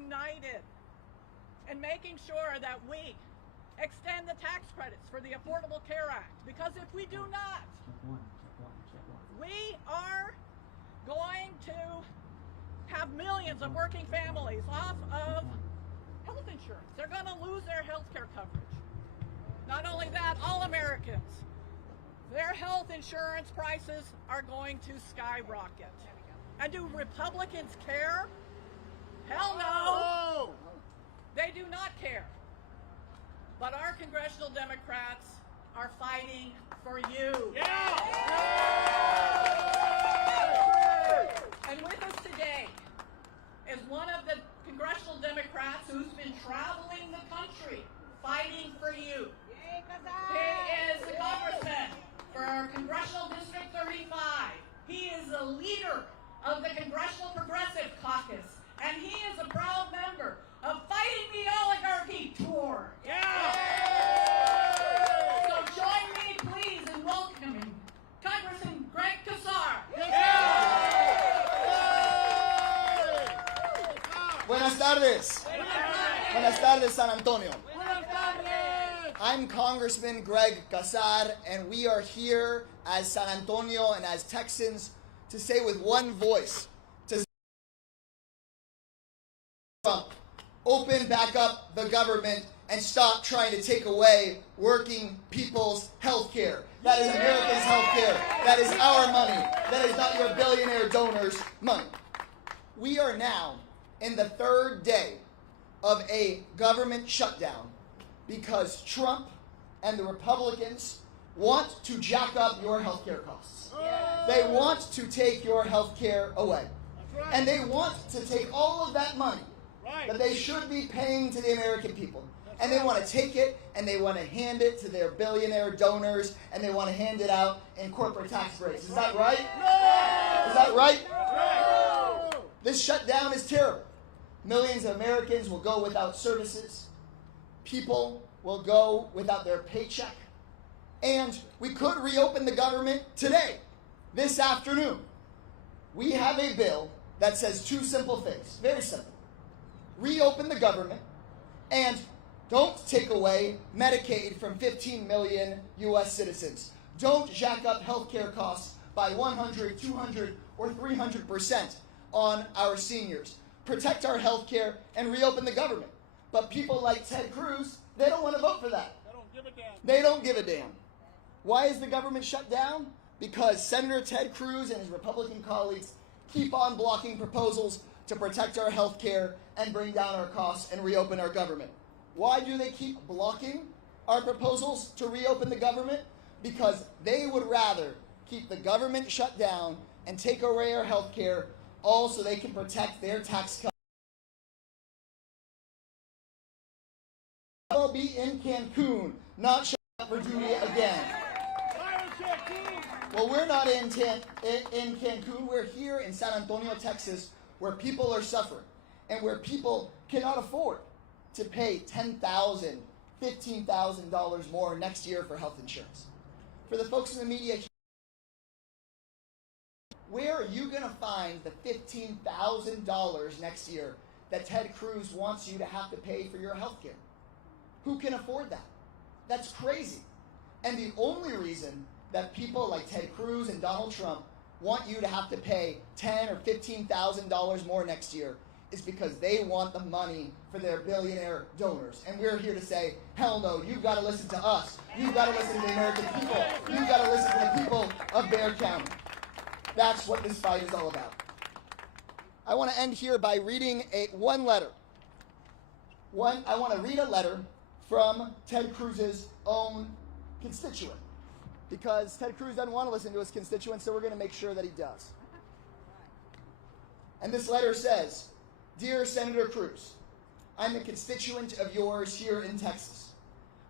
united in making sure that we extend the tax credits for the Affordable Care Act, because if we do not, we are going to have millions of working families off of health insurance. They're going to lose their health care coverage. Not only that, all Americans, their health insurance prices are going to skyrocket. And do Republicans care? Hell no! They do not care. But our congressional Democrats are fighting for you. Yeah! And with us today is one of the congressional Democrats who's been traveling the country fighting for you. He is the congressman for Congressional District 35. He is the leader of the Congressional Progressive Caucus, and he is a proud member of Fighting the Oligarchy Tour. Yeah! So join me, please, in welcoming Congressman Greg Casar. Buenas tardes. Buenas tardes, San Antonio. I'm Congressman Greg Casar, and we are here as San Antonio and as Texans to say with one voice to Trump, open back up the government and stop trying to take away working people's health care. That is America's health care. That is our money. That is not your billionaire donors' money. We are now in the third day of a government shutdown because Trump and the Republicans want to jack up your health care costs. They want to take your health care away. And they want to take all of that money that they should be paying to the American people. And they want to take it and they want to hand it to their billionaire donors and they want to hand it out in corporate tax breaks. Is that right? Is that right? This shutdown is terrible. Millions of Americans will go without services. People will go without their paycheck. And we could reopen the government today, this afternoon. We have a bill that says two simple things, very simple. Reopen the government and don't take away Medicaid from 15 million U.S. citizens. Don't jack up health care costs by 100, 200, or 300% on our seniors. Protect our health care and reopen the government. But people like Ted Cruz, they don't want to vote for that. They don't give a damn. They don't give a damn. Why is the government shut down? Because Senator Ted Cruz and his Republican colleagues keep on blocking proposals to protect our health care and bring down our costs and reopen our government. Why do they keep blocking our proposals to reopen the government? Because they would rather keep the government shut down and take away our health care, all so they can protect their tax cuts. I'll be in Cancun, not shut up for duty again. Well, we're not in Cancun. We're here in San Antonio, Texas, where people are suffering and where people cannot afford to pay $10,000, $15,000 more next year for health insurance. For the folks in the media, where are you going to find the $15,000 next year that Ted Cruz wants you to have to pay for your health care? Who can afford that? That's crazy. And the only reason that people like Ted Cruz and Donald Trump want you to have to pay $10,000 or $15,000 more next year is because they want the money for their billionaire donors. And we're here to say, hell no, you've got to listen to us. You've got to listen to the American people. You've got to listen to the people of Bexar County. That's what this fight is all about. I want to end here by reading one letter. I want to read a letter from Ted Cruz's own constituent, because Ted Cruz doesn't want to listen to his constituents, so we're going to make sure that he does. And this letter says, Dear Senator Cruz, I'm a constituent of yours here in Texas.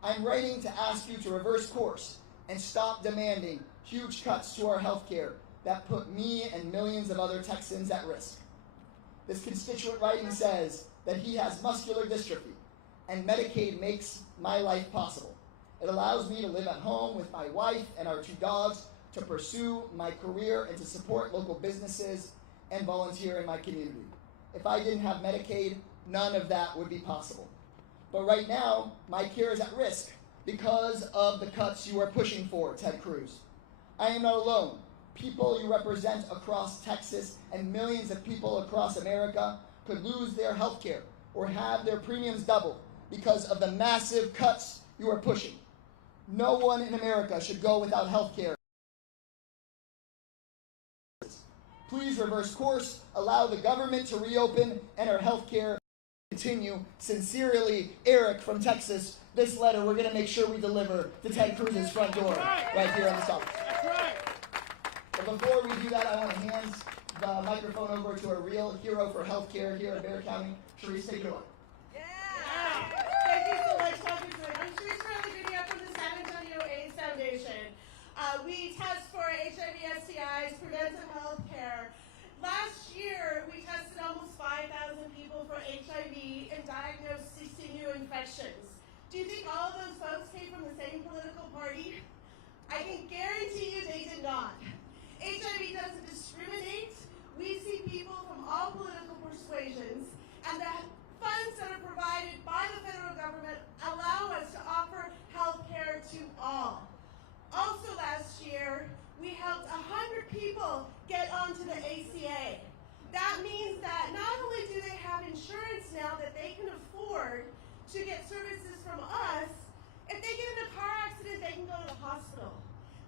I'm writing to ask you to reverse course and stop demanding huge cuts to our health care that put me and millions of other Texans at risk. This constituent writing says that he has muscular dystrophy, and Medicaid makes my life possible. It allows me to live at home with my wife and our 2 dogs, to pursue my career and to support local businesses and volunteer in my community. If I didn't have Medicaid, none of that would be possible. But right now, my care is at risk because of the cuts you are pushing for, Ted Cruz. I am not alone. People you represent across Texas and millions of people across America could lose their health care or have their premiums doubled because of the massive cuts you are pushing. No one in America should go without health care. Please reverse course, allow the government to reopen, and our health care continue. Sincerely, Eric from Texas. This letter we're going to make sure we deliver to Ted Cruz's front door right here in this office. But before we do that, I want to hand the microphone over to a real hero for healthcare here in Bexar County. Sharice, take it away. Thank you so much, Congressman. I'm Sharice Virginia from the San Antonio AIDS Foundation. We test for HIV, STIs, preventive health care. Last year, we tested almost 5,000 people for HIV and diagnosed 60 new infections. Do you think all of those folks came from the same political party? I can guarantee you they did not. HIV doesn't discriminate. We see people from all political persuasions, and the funds that are provided by the federal government allow us to offer health care to all. Also last year, we helped 100 people get onto the ACA. That means that not only do they have insurance now that they can afford to get services from us, if they get in a car accident, they can go to the hospital.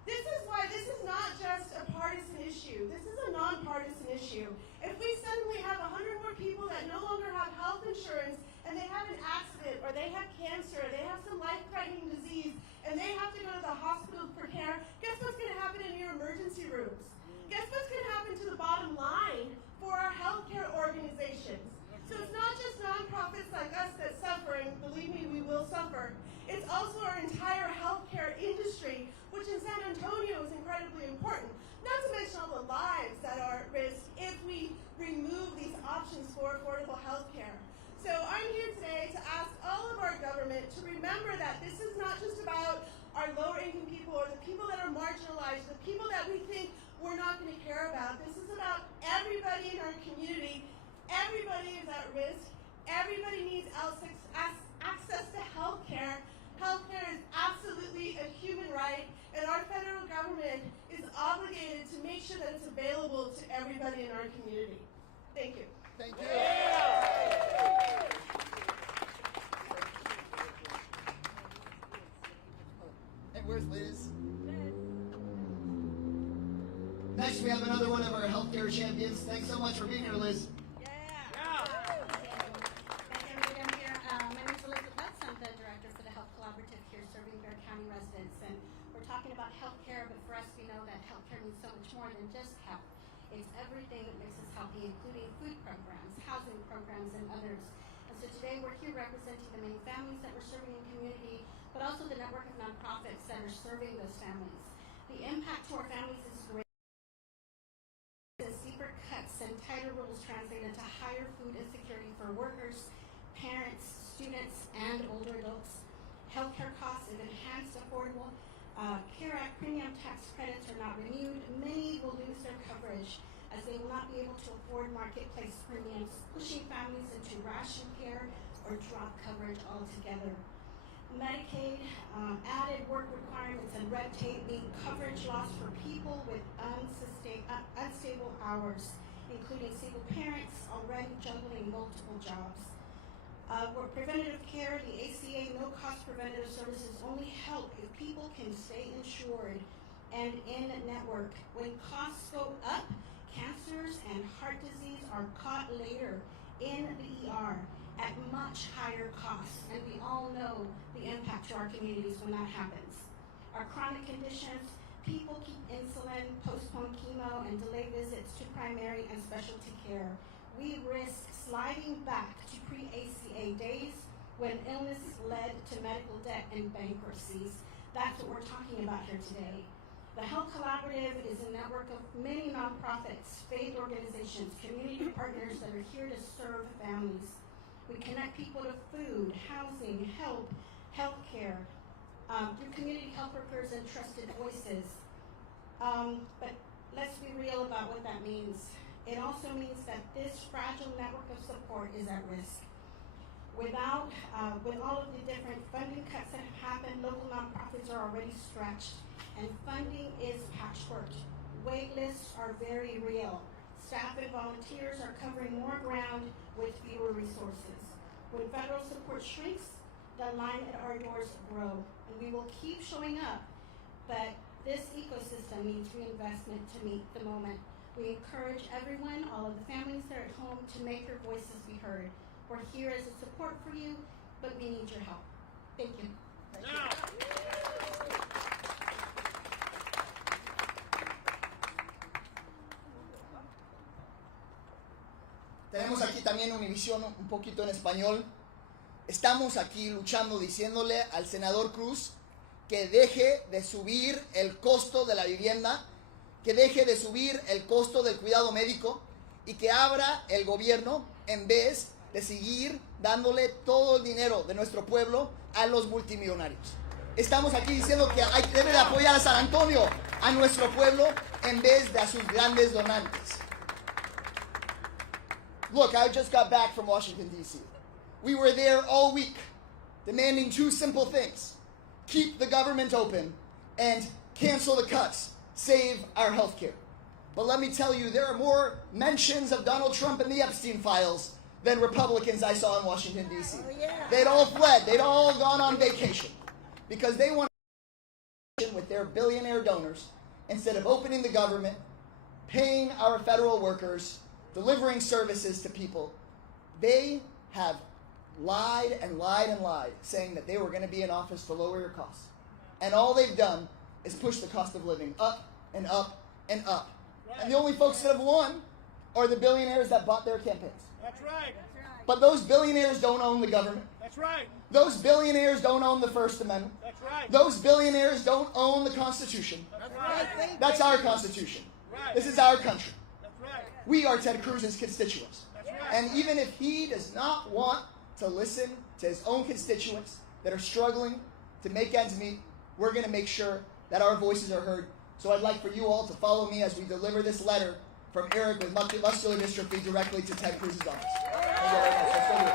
This is why this is not just a partisan issue. This is a nonpartisan issue. If we suddenly have 100 more people that no longer have health insurance and they have an accident or they have cancer, or they have some life-threatening disease, and they have to go to the hospital for care, guess what's going to happen in your emergency rooms? Guess what's going to happen to the bottom line for our healthcare organizations? So it's not just nonprofits like us that suffer, and believe me, we will suffer. It's also our entire healthcare industry, which in San Antonio is incredibly important. Not to mention all the lives that are at risk if we remove these options for affordable healthcare. So I'm here today to ask all of our government to remember that this is not just about our lower income people or the people that are marginalized, the people that we think we're not going to care about. This is about everybody in our community. Everybody is at risk. Everybody needs access to health care. Health care is absolutely a human right, and our federal government is obligated to make sure that it's available to everybody in our community. Thank you. Thank you. And where's Liz? Next, we have another one of our healthcare champions. Thanks so much for being here, Liz. Just health. It's everything that makes us healthy, including food programs, housing programs, and others. And so today we're here representing the many families that we're serving in community, but also the network of nonprofits that are serving those families. The impact to our families is great. Steeper cuts and tighter rules translate into higher food insecurity for workers, parents, students, and older adults. Healthcare costs of enhanced affordable CARE Act premium tax credits are not renewed. Many will lose their coverage as they will not be able to afford marketplace premiums, pushing families into ration care or drop coverage altogether. Medicaid, added work requirements and red tape mean coverage loss for people with unstable hours, including single parents already juggling multiple jobs. For preventative care, the ACA no-cost preventative services only help if people can stay insured and in network. When costs go up, cancers and heart disease are caught later in the ER at much higher costs, and we all know the impact to our communities when that happens. Our chronic conditions, people keep insulin, postpone chemo, and delay visits to primary and specialty care. We risk sliding back to pre-ACA days when illness led to medical debt and bankruptcies. That's what we're talking about here today. The Health Collaborative is a network of many nonprofits, faith organizations, community partners that are here to serve families. We connect people to food, housing, help, healthcare, through community health workers and trusted voices. But let's be real about what that means. It also means that this fragile network of support is at risk. with all of the different funding cuts that have happened, local nonprofits are already stretched, and funding is patchwork. Wait lists are very real. Staff and volunteers are covering more ground with fewer resources. When federal support shrinks, the line at our doors grow, and we will keep showing up, but this ecosystem needs reinvestment to meet the moment. We encourage everyone, all of the families that are at home, to make your voices be heard. We're here as a support for you, but we need your help. Thank you. Tenemos aquí también Univisión un poquito en español. Estamos aquí luchando, diciéndole al senador Cruz que deje de subir el costo de la vivienda, que deje de subir el costo del cuidado médico y que abra el gobierno en vez de seguir dándole todo el dinero de nuestro pueblo a los multimillonarios. Estamos aquí diciendo que debe de apoyar a San Antonio, a nuestro pueblo, en vez de a sus grandes donantes. Look, I just got back from Washington, D.C. We were there all week, demanding two simple things: keep the government open and cancel the cuts, save our health care. But let me tell you, there are more mentions of Donald Trump in the Epstein files than Republicans I saw in Washington, D.C. They'd all fled. They'd all gone on vacation because they want to with their billionaire donors instead of opening the government, paying our federal workers, delivering services to people. They have lied and lied and lied, saying that they were going to be in office to lower your costs. And all they've done is push the cost of living up and up and up. And the only folks that have won are the billionaires that bought their campaigns. That's right. But those billionaires don't own the government. That's right. Those billionaires don't own the First Amendment. That's right. Those billionaires don't own the Constitution. That's right. That's our Constitution. Right. This is our country. That's right. We are Ted Cruz's constituents. That's right. And even if he does not want to listen to his own constituents that are struggling to make ends meet, we're going to make sure that our voices are heard. So I'd like for you all to follow me as we deliver this letter from Eric with muscular dystrophy directly to Ted Cruz's office. Thank you very much. Let's go do it.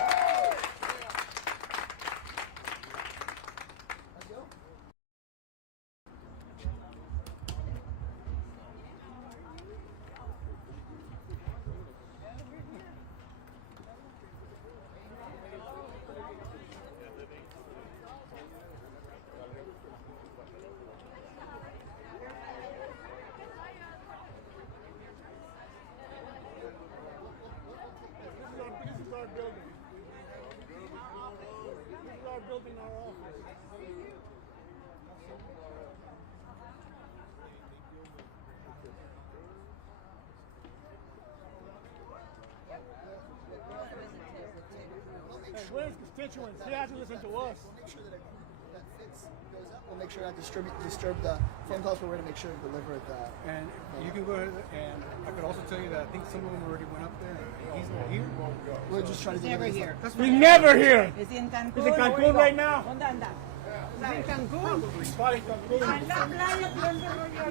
This is our building. This is our building, our office. Hey, we're his constituents. He has to listen to us. Make sure that fits goes up. We'll make sure not disturb the phone calls, but we're going to make sure to deliver it. And you can go ahead, and I could also tell you that I think some of them already went up there. He's not here. We're just trying to deliver Never this. here. He's never here. Is he in Cancun? He's in Cancun right now. ¿Dónde anda? Está en Cancún. Probably Cancun. En la playa, ¿dónde rollo?